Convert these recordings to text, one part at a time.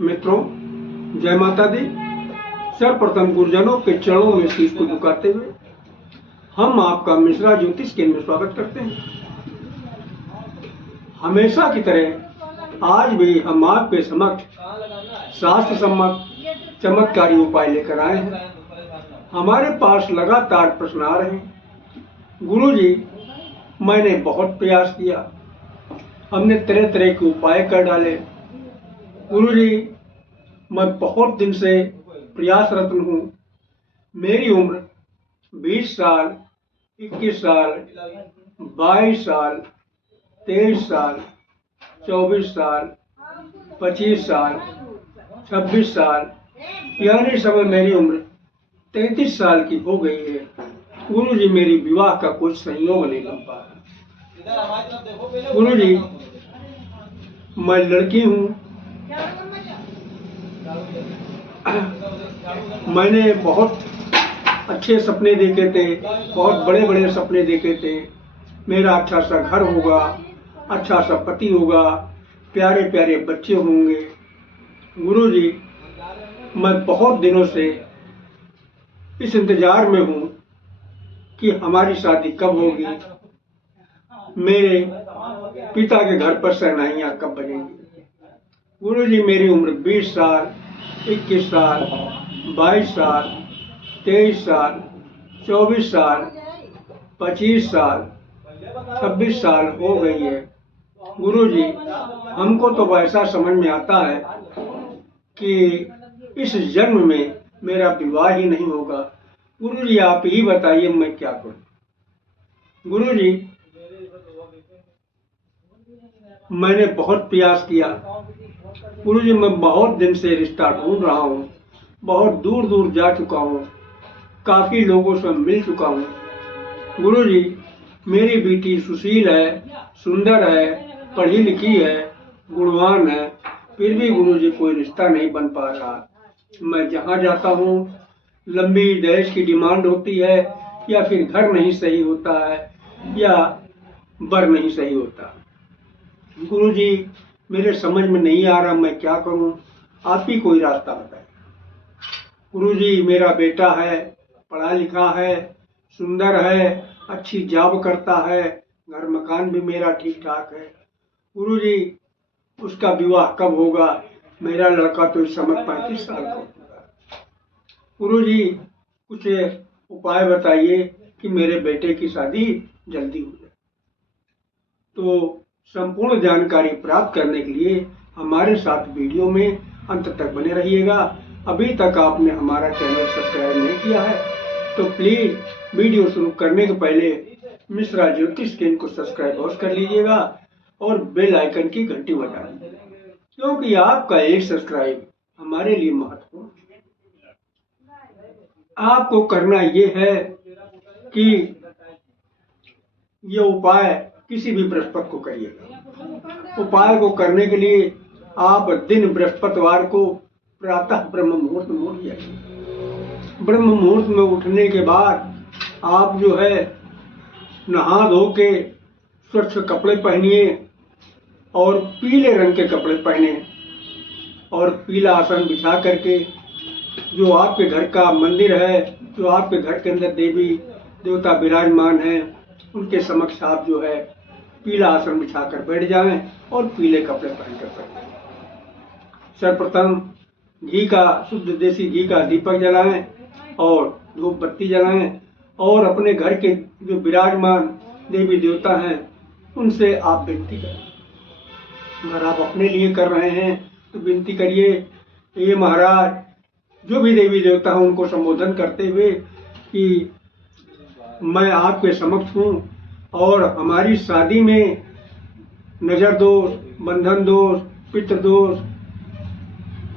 मित्रों, जय माता दी। सर्वप्रथम गुरुजनों के चरणों में शीश को झुकाते हुए हम आपका मिश्रा ज्योतिष केंद्र में स्वागत करते हैं। हमेशा की तरह आज भी हम आपके समक्ष शास्त्र सम्मत चमत्कारी उपाय लेकर आए हैं। हमारे पास लगातार प्रश्न आ रहे हैं। गुरुजी, मैंने बहुत प्रयास किया, हमने तरह तरह के उपाय कर डाले। गुरुजी, मैं बहुत दिन से प्रयासरत हूँ। मेरी उम्र 20 साल, 21 साल, 22 साल, 23 साल, 24 साल, 25 साल, 26 साल, यानी समय मेरी उम्र 33 साल की हो गई है। गुरुजी, मेरी विवाह का कुछ संयोग नहीं बन पा रहा। गुरुजी, मैं लड़की हूँ। मैंने बहुत अच्छे सपने देखे थे, बहुत बड़े बड़े सपने देखे थे। मेरा अच्छा सा घर होगा, अच्छा सा पति होगा, प्यारे प्यारे बच्चे होंगे। गुरुजी, मैं बहुत दिनों से इस इंतजार में हूँ कि हमारी शादी कब होगी, मेरे पिता के घर पर शहनाइयाँ कब बजेंगी। गुरुजी, मेरी उम्र 20 साल, 21 साल, 22 साल, 23 साल, 24 साल, 25 साल, 26 साल हो गई है। गुरुजी, हमको तो वैसा समझ में आता है कि इस जन्म में मेरा विवाह ही नहीं होगा। गुरुजी, आप ही बताइए मैं क्या करूं। गुरुजी, मैंने बहुत प्रयास किया। गुरुजी, मैं बहुत दिन से रिश्ता ढूंढ रहा हूँ, बहुत दूर दूर जा चुका हूँ, काफी लोगों से मिल चुका हूँ। गुरुजी, मेरी बेटी सुशील है, सुंदर है, पढ़ी लिखी है, गुणवान है, फिर भी गुरुजी कोई रिश्ता नहीं बन पा रहा। मैं जहाँ जाता हूँ लंबी दहेज की डिमांड होती है, या फिर घर नहीं सही होता है, या बर नहीं सही होता। गुरुजी, मेरे समझ में नहीं आ रहा मैं क्या करूं, आप ही कोई रास्ता बताएं। गुरुजी, मेरा बेटा है, पढ़ा लिखा है, सुंदर है, अच्छी जॉब करता है, घर मकान भी मेरा ठीक ठाक है। गुरुजी, उसका विवाह कब होगा? मेरा लड़का तो इस समय 35 साल का हो चुका है। गुरुजी, कुछ उपाय बताइए कि मेरे बेटे की शादी जल्दी हो जाए। तो संपूर्ण जानकारी प्राप्त करने के लिए हमारे साथ वीडियो में अंत तक बने रहिएगा। अभी तक आपने हमारा चैनल सब्सक्राइब नहीं किया है तो प्लीज वीडियो शुरू करने के पहले मिश्रा ज्योतिष केंद्र को सब्सक्राइब अवश्य कर लीजिएगा और बेल आइकन की घंटी बजा दीजिएगा, क्योंकि आपका एक सब्सक्राइब हमारे लिए महत्वपूर्ण है। आपको करना ये है कि ये उपाय किसी भी बृहस्पति को करिएगा। उपाय को करने के लिए आप दिन बृहस्पतिवार को प्रातः ब्रह्म मुहूर्त में उठ जाइए। ब्रह्म मुहूर्त में उठने के बाद आप जो है नहा धो के स्वच्छ कपड़े पहनिए और पीले रंग के कपड़े पहने और पीला आसन बिछा करके जो आपके घर का मंदिर है, जो आपके घर के अंदर देवी देवता विराजमान है, उनके समक्ष आप जो है पीला आसन बिछाकर बैठ जाएं और पीले कपड़े पहनकर बैठें। सर्वप्रथम घी का, शुद्ध देसी घी का दीपक जलाएं और धूप बत्ती जलाएं और अपने घर के जो विराजमान देवी देवता हैं उनसे आप विनती करें। अगर आप अपने लिए कर रहे हैं तो विनती करिए, ये महाराज, जो भी देवी देवता हैं उनको संबोधन करते हुए कि मैं आपके समक्ष हूँ और हमारी शादी में नजर दोष, बंधन दोष, पितृ दोष,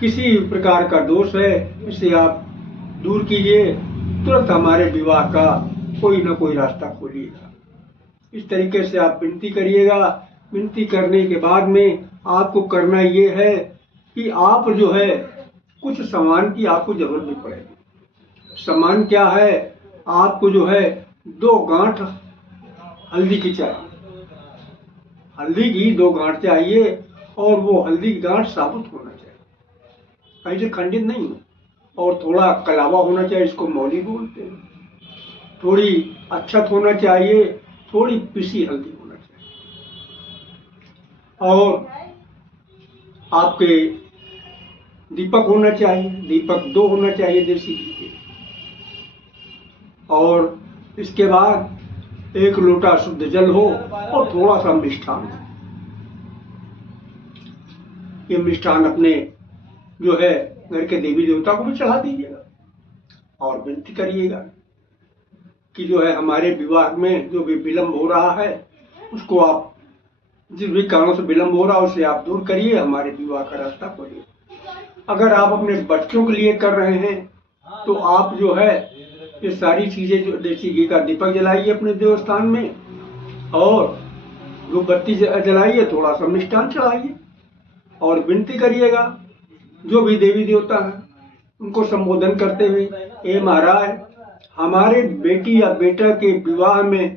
किसी प्रकार का दोष है, इसे आप दूर कीजिए। तुरंत हमारे विवाह का कोई ना कोई रास्ता खोलिएगा। इस तरीके से आप विनती करिएगा। विनती करने के बाद में आपको करना ये है कि आप जो है कुछ सामान की आपको जरूरत भी पड़ेगी। सामान क्या है? आपको जो है 2 गांठ हल्दी की चाहिए। हल्दी की 2 गांठ चाहिए और वो हल्दी की गांठ साबुत होना चाहिए। कहीं से खंडित नहीं हो, और थोड़ा कलावा होना चाहिए, इसको मौली बोलते हैं, थोड़ी अच्छत होना चाहिए, थोड़ी पिसी हल्दी होना चाहिए, और आपके दीपक होना चाहिए, दीपक 2 होना चाहिए देसी घी के, और इसके बाद 1 लोटा शुद्ध जल हो और थोड़ा सा मिष्ठान। ये मिष्ठान अपने जो है घर के देवी देवता को भी चढ़ा दीजिएगा, और विनती करिएगा कि जो है हमारे विवाह में जो भी विलम्ब हो रहा है उसको आप, जिस भी कारणों से विलम्ब हो रहा है उसे आप दूर करिए, हमारे विवाह का रास्ता खोलिए। अगर आप अपने बच्चों के लिए कर रहे हैं तो आप जो है ये सारी चीजें, जो देसी घी का दीपक जलाइए अपने देवस्थान में, और जो बत्ती जलाइए, थोड़ा सा मिष्ठान चढ़ाइए, और विनती करिएगा जो भी देवी देवता हैं उनको संबोधन करते हुए, ए महाराज, हमारे बेटी या बेटा के विवाह में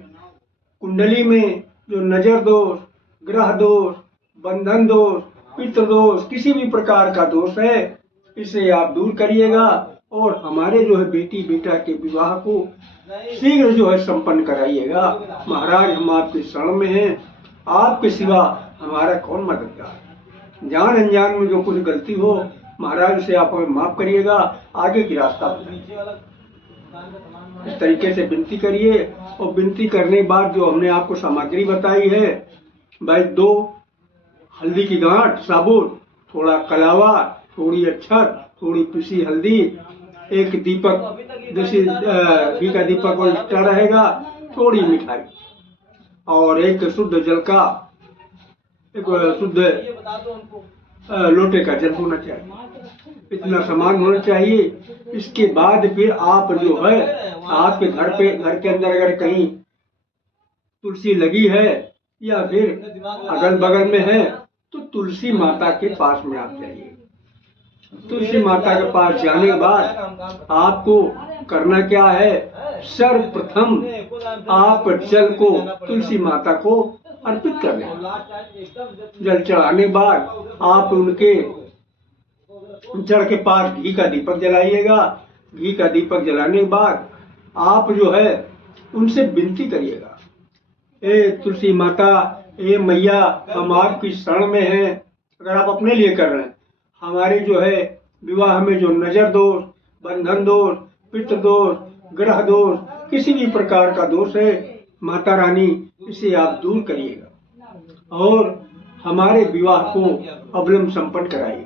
कुंडली में जो नजर दोष, ग्रह दोष, बंधन दोष, पितृ दोष, किसी भी प्रकार का दोष है, इसे आप दूर करिएगा, और हमारे जो है बेटी बेटा के विवाह को शीघ्र जो है संपन्न कराइएगा। महाराज, हम आपके शरण में हैं, आपके सिवा हमारा कौन मददगार। जान अनजान में जो कुछ गलती हो महाराज उसे आप हमें माफ करिएगा, आगे की रास्ता बताइए। इस तरीके से विनती करिए, और विनती करने के बाद जो हमने आपको सामग्री बताई है भाई, 2 हल्दी की गांठ साबुत, थोड़ा कलावा, थोड़ी अक्षत, थोड़ी पिसी हल्दी, 1 दीपक देसी घी का दीपक एक्स्ट्रा रहेगा, थोड़ी मिठाई, और 1 शुद्ध जल का, 1 शुद्ध लोटे का जल होना चाहिए। इतना सामान होना चाहिए। इसके बाद फिर आप जो है आपके घर के अंदर अगर कहीं तुलसी लगी है या फिर अगल बगल में है तो तुलसी माता के पास में आप जाइए। तुलसी माता के पास जाने के बाद आपको करना क्या है, सर्वप्रथम आप जल को तुलसी माता को अर्पित कर दें। जल चढ़ाने के बाद आप उनके जड़ के पास घी का दीपक जलाइएगा। घी का दीपक जलाने के बाद आप जो है उनसे विनती करिएगा, ए तुलसी माता, ए मैया, हम आपकी शरण में हैं। अगर आप अपने लिए कर रहे हैं, हमारे जो है विवाह में जो नजर दोष, बंधन दोष, पितृ दोष, ग्रह दोष, किसी भी प्रकार का दोष है, माता रानी इसे आप दूर करिएगा और हमारे विवाह को अवलंब संपन्न कराइए।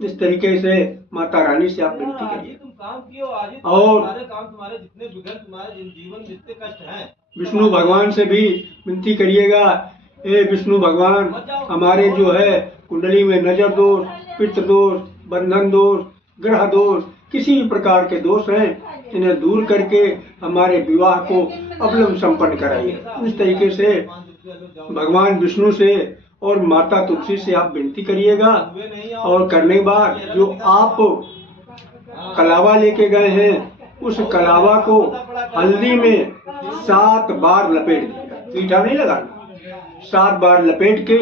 इस तरीके से माता रानी से आप विनती करिए। और विष्णु भगवान से भी विनती करिएगा, ए विष्णु भगवान, हमारे जो है कुंडली में नजर दोष, पितृ दोष, बंधन दोष, ग्रह दोष, किसी भी प्रकार के दोष हैं, इन्हें दूर करके हमारे विवाह को अवलंब संपन्न कराइए। इस तरीके से भगवान विष्णु से और माता तुलसी से आप विनती करिएगा। और करने के बाद जो आप कलावा लेके गए हैं उस कलावा को हल्दी में 7 बार लपेट दीजिएगा, मीठा नहीं लगाना, 7 बार लपेट के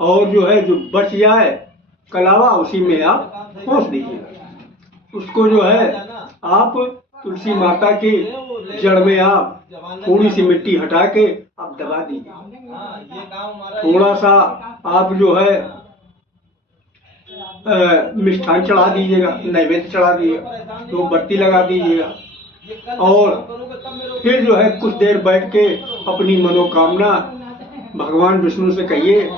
और जो है जो बच जाए कलावा उसी में आप खोस दीजिएगा। उसको जो है आप तुलसी माता के जड़ में आप थोड़ी सी मिट्टी हटा के आप दबा दीजिए। थोड़ा सा आप जो है मिष्ठान चढ़ा दीजिएगा, नैवेद्य चढ़ा दीजिएगा, तो बत्ती लगा दीजिएगा और फिर जो है कुछ देर बैठ के अपनी मनोकामना भगवान विष्णु से कहिए,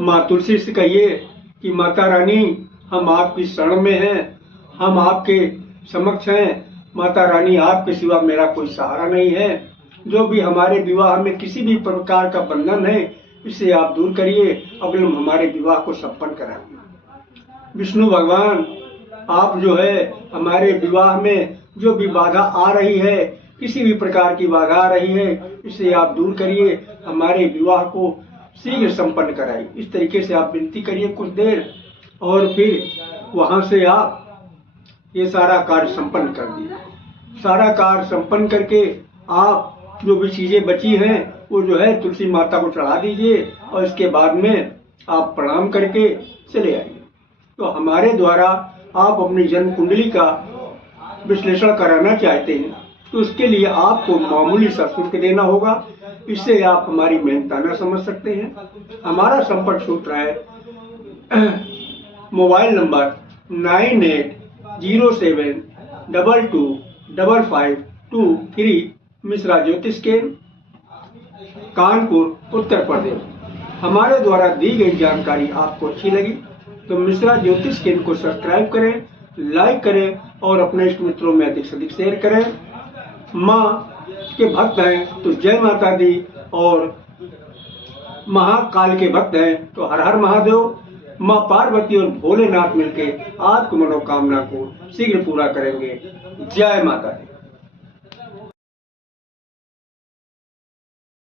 माँ तुलसी से कहिए कि माता रानी, हम आपकी शरण में हैं, हम आपके समक्ष हैं। माता रानी, आपके सिवा मेरा कोई सहारा नहीं है। जो भी हमारे विवाह में किसी भी प्रकार का बंधन है इसे आप दूर करिए, अवलंब हमारे विवाह को संपन्न कराइए। विष्णु भगवान, आप जो है हमारे विवाह में जो भी बाधा आ रही है, किसी भी प्रकार की बाधा आ रही है, इसे आप दूर करिए, हमारे विवाह को शीघ्र संपन्न कराइए। इस तरीके से आप विनती करिए कुछ देर और फिर वहां से आप ये सारा कार्य संपन्न कर दीजिए। सारा कार्य संपन्न करके आप जो भी चीजें बची हैं वो जो है तुलसी माता को चढ़ा दीजिए और इसके बाद में आप प्रणाम करके चले आइए। तो हमारे द्वारा आप अपनी जन्म कुंडली का विश्लेषण कराना चाहते हैं तो उसके लिए आपको मामूली सा शुल्क देना होगा। इससे आप हमारी मेहनत न समझ सकते हैं। हमारा संपर्क सूत्र है मोबाइल नंबर 9807225523 मिश्रा ज्योतिष केंद्र, कानपुर, उत्तर प्रदेश। हमारे द्वारा दी गई जानकारी आपको अच्छी लगी तो मिश्रा ज्योतिष केंद्र को सब्सक्राइब करें, लाइक करें और अपने इष्ट मित्रों में अधिक से अधिक शेयर करें। माँ के भक्त हैं तो जय माता दी, और महाकाल के भक्त हैं तो हर हर महादेव। माँ पार्वती और भोलेनाथ मिलके आपकी मनोकामना को शीघ्र पूरा करेंगे। जय माता दी।